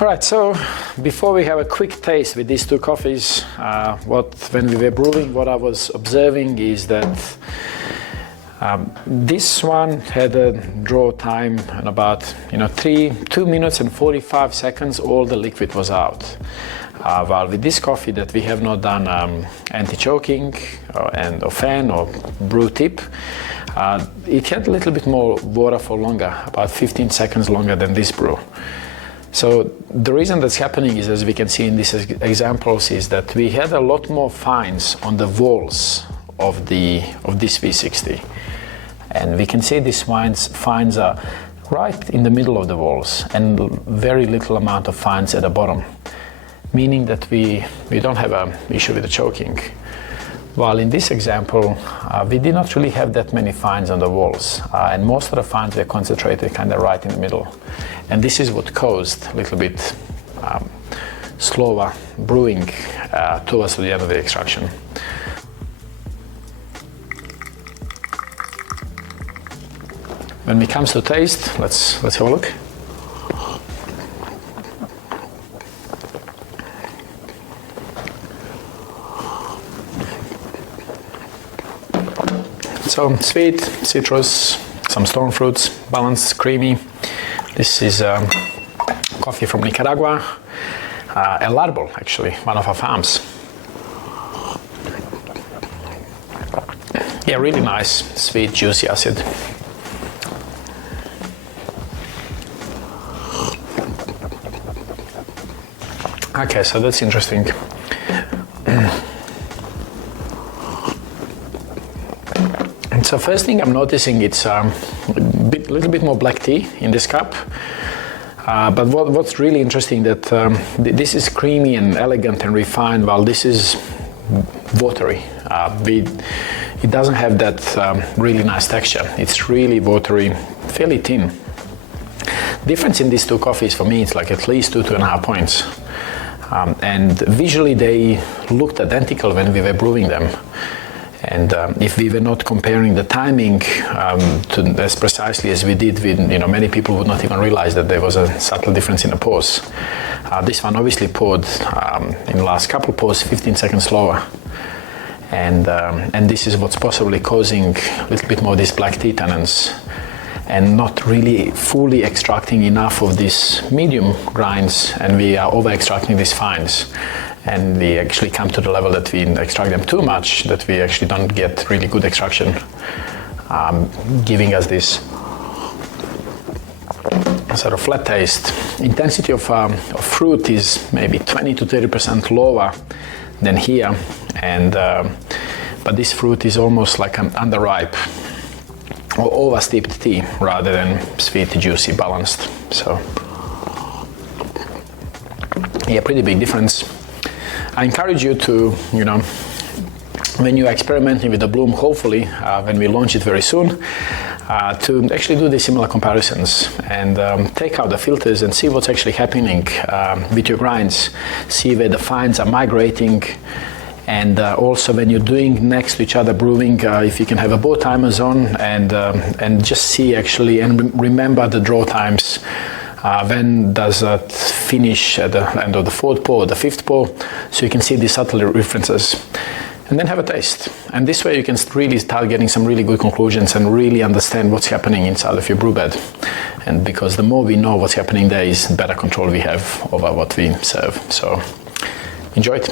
Alright, so before we have a quick taste with these two coffees, when we were brewing, what I was observing is that this one had a draw time in about 2 minutes and 45 seconds. All the liquid was out. While with this coffee that we have not done anti-choking or fan or brew tip, it had a little bit more water for longer, about 15 seconds longer than this brew. So the reason that's happening is, as we can see in these examples, is that we had a lot more fines on the walls of this V60, and we can see these fines are right in the middle of the walls and very little amount of fines at the bottom, meaning that we don't have an issue with the choking. While in this example, we did not really have that many fines on the walls, and most of the fines were concentrated kind of right in the middle. And this is what caused a little bit slower brewing towards the end of the extraction. When it comes to taste, let's have a look. So sweet, citrus, some stone fruits, balanced, creamy. This is coffee from Nicaragua, El Árbol, actually, one of our farms. Yeah, really nice, sweet, juicy acid. Okay, so that's interesting. So first thing I'm noticing, it's a little bit more black tea in this cup. But what's really interesting that this is creamy and elegant and refined, while this is watery. It doesn't have that really nice texture. It's really watery, fairly thin. Difference in these two coffees for me, it's like at least 2.5 points. And visually they looked identical when we were brewing them. And if we were not comparing the timing as precisely as we did, many people would not even realize that there was a subtle difference in the pause. This one obviously poured in the last couple pours 15 seconds slower. And this is what's possibly causing a little bit more of these black tea tannins and not really fully extracting enough of these medium grinds, and we are over extracting these fines. And we actually come to the level that we extract them too much, that we actually don't get really good extraction, giving us this sort of flat taste. Intensity of fruit is maybe 20 to 30% lower than here, and but this fruit is almost like an underripe or over-steeped tea rather than sweet, juicy, balanced. So yeah, pretty big difference. I encourage you to, when you're experimenting with the bloom, hopefully, when we launch it very soon, to actually do the similar comparisons and take out the filters and see what's actually happening with your grinds, see where the fines are migrating, and also when you're doing next to each other brewing, if you can have both timers on and just see actually and remember the draw times. When does that finish at the end of the fourth pour or the fifth pour, so you can see these subtle differences, and then have a taste. And this way you can really start getting some really good conclusions and really understand what's happening inside of your brew bed. And because the more we know what's happening there, is better control we have over what we serve. So enjoy it.